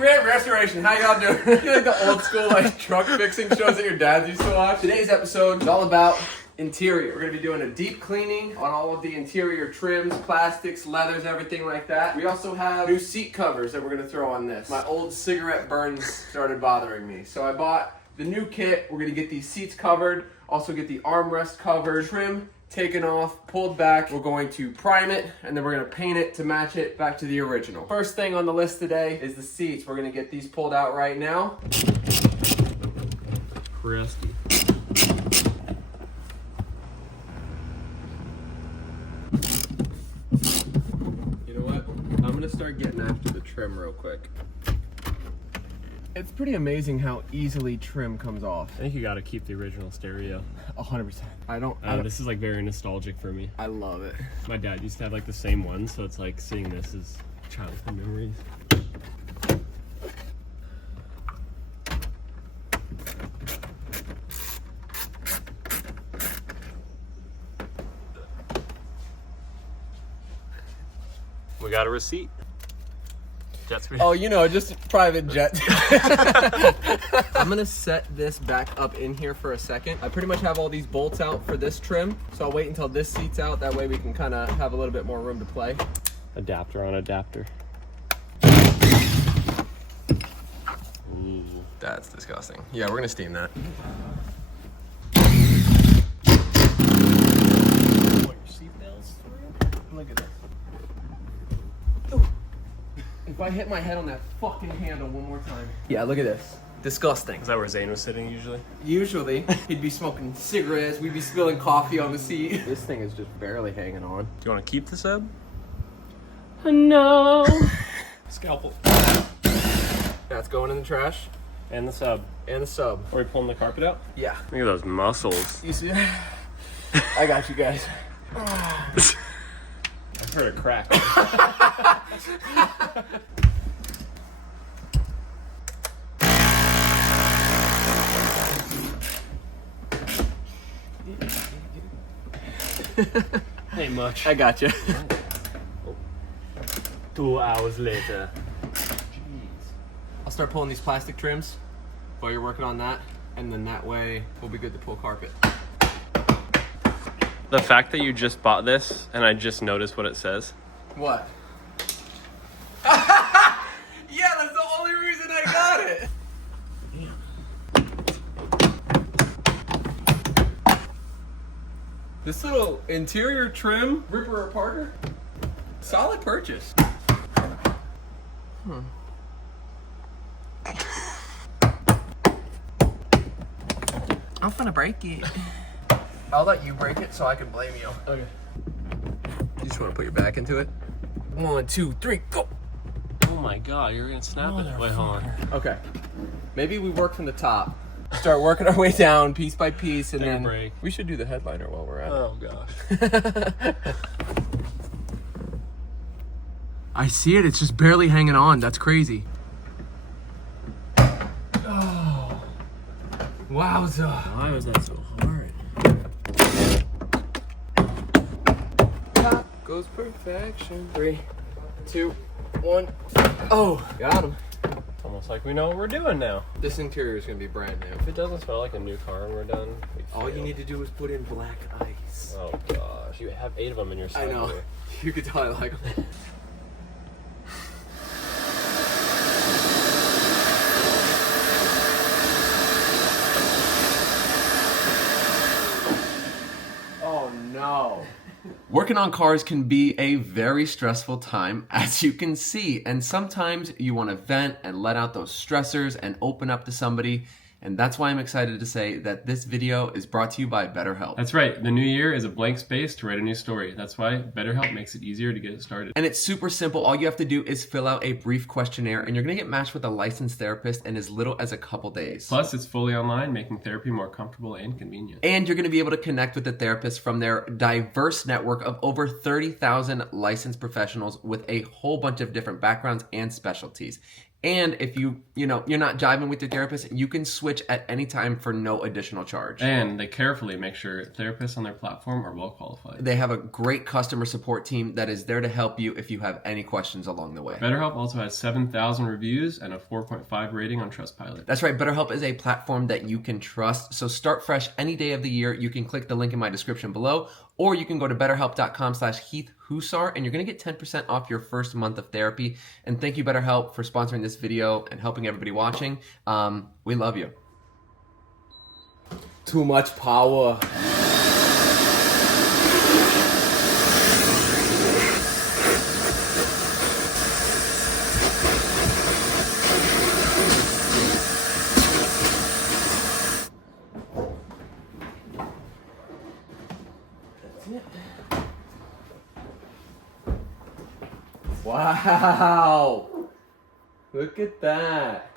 Reid Restoration, how y'all doing? You like the old school like truck fixing shows that your dads used to watch? Today's episode is all about interior. We're gonna be doing a deep cleaning on all of the interior trims, plastics, leathers, everything like that. We also have new seat covers that we're gonna throw on this. My old cigarette burns started bothering me, so I bought the new kit. We're gonna get these seats covered, also get the armrest covered, trim taken off, pulled back. We're going to prime it, and then we're gonna paint it to match it back to the original. First thing on the list today is the seats. We're gonna get these pulled out right now. Crusty. You know what? I'm gonna start getting after the trim real quick. It's pretty amazing how easily trim comes off. I think you gotta keep the original stereo. 100%. I don't. This is like very nostalgic for me. I love it. My dad used to have like the same one, so it's like seeing this is childhood memories. We got a receipt. Oh, you know, just a private jet. I'm gonna set this back up in here for a second. I pretty much have all these bolts out for this trim, so I'll wait until this seat's out. That way we can kind of have a little bit more room to play. Adapter on adapter. Ooh. That's disgusting. Yeah, we're gonna steam that. What, your seatbelt's through? Look at this. If I hit my head on that fucking handle one more time. Yeah, look at this. Disgusting. Is that where Zane was sitting usually? Usually, he'd be smoking cigarettes, we'd be spilling coffee on the seat. This thing is just barely hanging on. Do you want to keep the sub? No. Scalpel. That's going in the trash. And the sub. And the sub. Are we pulling the carpet out? Yeah. Look at those muscles. You see? I got you guys. I've heard a crack. Ain't much. I got you. 2 hours later. I'll start pulling these plastic trims while you're working on that, and then that way we'll be good to pull carpet. The fact that you just bought this and I just noticed what it says. What? Yeah, that's the only reason I got it. This little interior trim, ripper aparter, solid purchase. I'm gonna break it. I'll let you break it so I can blame you. Okay. You just want to put your back into it? 1, 2, 3, go! Oh my god, you're gonna snap it. Wait, hold on. Okay. Maybe we work from the top. Start working our way down piece by piece, and Take a then break. we should do the headliner while we're at it. Oh gosh. I see it. It's just barely hanging on. That's crazy. Oh. Wowza. Why was that so hard? Top goes perfection. 3, 2, 1. Oh, got him. It's almost like we know what we're doing now. This interior is going to be brand new. If it doesn't smell like a new car when we're done, All you need to do is put in black ice. Oh gosh, you have 8 of them in your I know. cylinder. You could tell I like them. Oh no. Working on cars can be a very stressful time, as you can see, and sometimes you want to vent and let out those stressors and open up to somebody. And that's why I'm excited to say that this video is brought to you by BetterHelp. That's right. The new year is a blank space to write a new story. That's why BetterHelp makes it easier to get it started. And it's super simple. All you have to do is fill out a brief questionnaire, and you're going to get matched with a licensed therapist in as little as a couple days. Plus, it's fully online, making therapy more comfortable and convenient. And you're going to be able to connect with the therapist from their diverse network of over 30,000 licensed professionals with a whole bunch of different backgrounds and specialties. And if you're not jiving with your therapist, you can switch at any time for no additional charge. And they carefully make sure therapists on their platform are well qualified. They have a great customer support team that is there to help you if you have any questions along the way. BetterHelp also has 7,000 reviews and a 4.5 rating on Trustpilot. That's right. BetterHelp is a platform that you can trust. So start fresh any day of the year. You can click the link in my description below, or you can go to betterhelp.com/Heath Hussar, and you're going to get 10% off your first month of therapy. And thank you, BetterHelp, for sponsoring this video and helping everybody watching. We love you. Too much power. Wow! Look at that.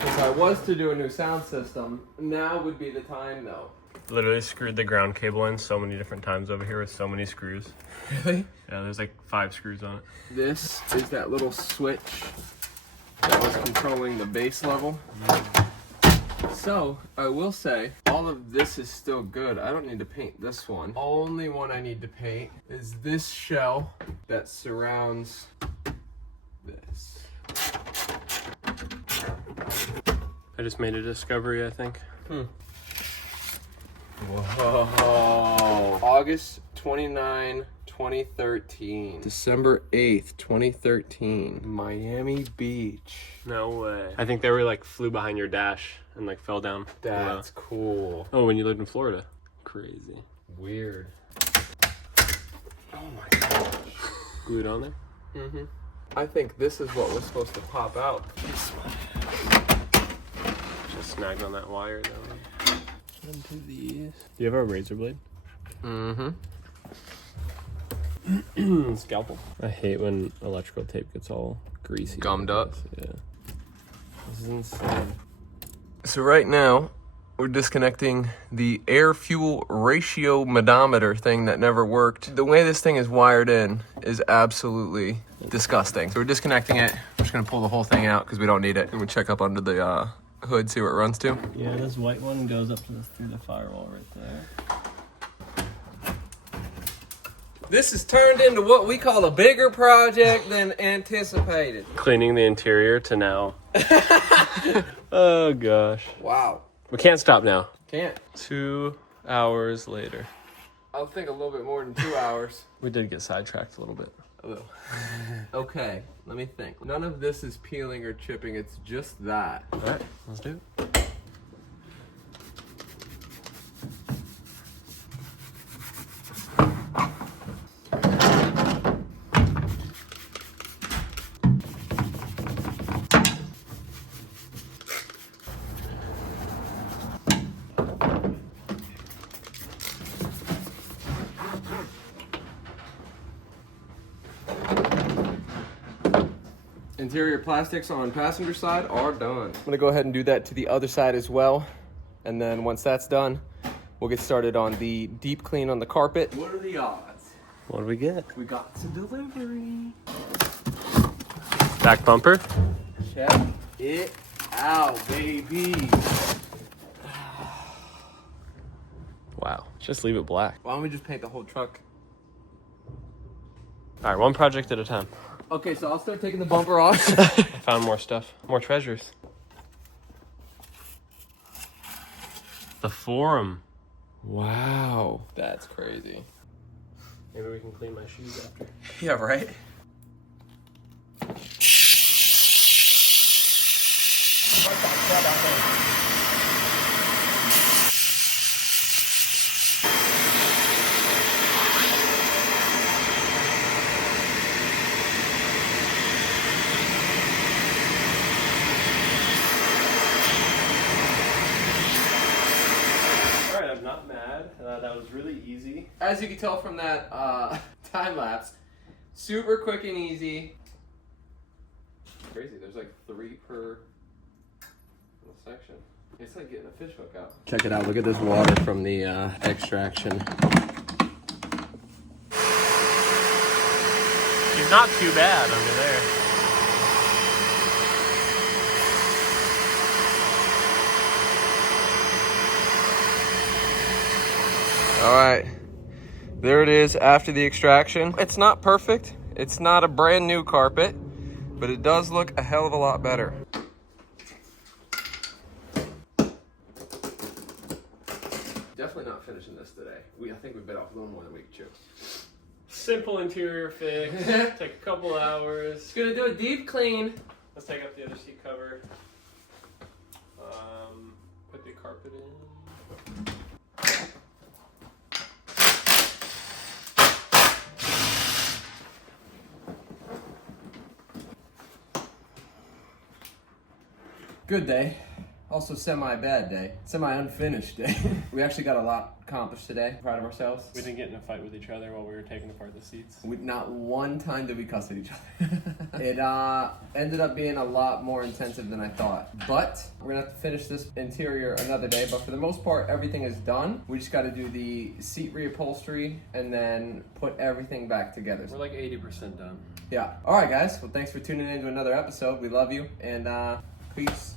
If I was to do a new sound system, now would be the time though. Literally screwed the ground cable in so many different times over here with so many screws. Really? Yeah, there's like 5 screws on it. This is that little switch that was controlling the bass level. So, I will say, all of this is still good. I don't need to paint this one. Only one I need to paint is this shell that surrounds this. I just made a discovery, I think. Whoa. August 29, 2013. December 8th, 2013. Miami Beach. No way. I think they were like flew behind your dash and like fell down. That's cool. Oh, when you lived in Florida. Crazy. Weird. Oh my gosh. Glued on there? Mm-hmm. I think this is what was supposed to pop out. Just snagged on that wire though. Into these. Do you have a razor blade? Mm-hmm. Scalpel. I hate when electrical tape gets all greasy. Gummed up. Yeah. This is insane. So right now, we're disconnecting the air-fuel ratio manometer thing that never worked. The way this thing is wired in is absolutely disgusting. So we're disconnecting it. We're just gonna pull the whole thing out because we don't need it. And we check up under the hood, see where it runs to. Yeah, this white one goes up to through the firewall right there. This has turned into what we call a bigger project than anticipated. Cleaning the interior to now. Oh gosh. Wow. We can't stop now. Can't. 2 hours later. I'll think a little bit more than 2 hours. We did get sidetracked a little bit. A little. Okay, let me think. None of this is peeling or chipping, it's just that. All right, let's do it. Interior plastics on passenger side are done. I'm gonna go ahead and do that to the other side as well. And then once that's done, we'll get started on the deep clean on the carpet. What are the odds? What do we get? We got some delivery. Back bumper. Check it out, baby. Wow, just leave it black. Why don't we just paint the whole truck? All right, one project at a time. Okay, so I'll start taking the bumper off. I found more stuff, more treasures. The Forum. Wow, that's crazy. Maybe we can clean my shoes after. Yeah, right? That was really easy. As you can tell from that time lapse, super quick and easy. Crazy, there's like 3 per little section. It's like getting a fish hook out. Check it out. Look at this water from the extraction. She's not too bad under there. All right, there it is after the extraction. It's not perfect. It's not a brand new carpet, but it does look a hell of a lot better. Definitely not finishing this today. I think we bit off a little more than we could chew. Simple interior fix. Take a couple hours. It's gonna do a deep clean. Let's take up the other seat cover. Put the carpet in. Good day. Also semi-bad day. Semi-unfinished day. We actually got a lot accomplished today. Proud of ourselves. We didn't get in a fight with each other while we were taking apart the seats. Not one time did we cuss at each other. It ended up being a lot more intensive than I thought. But we're gonna have to finish this interior another day. But for the most part, everything is done. We just gotta do the seat reupholstery and then put everything back together. We're like 80% done. Yeah. All right, guys. Well, thanks for tuning in to another episode. We love you, and peace.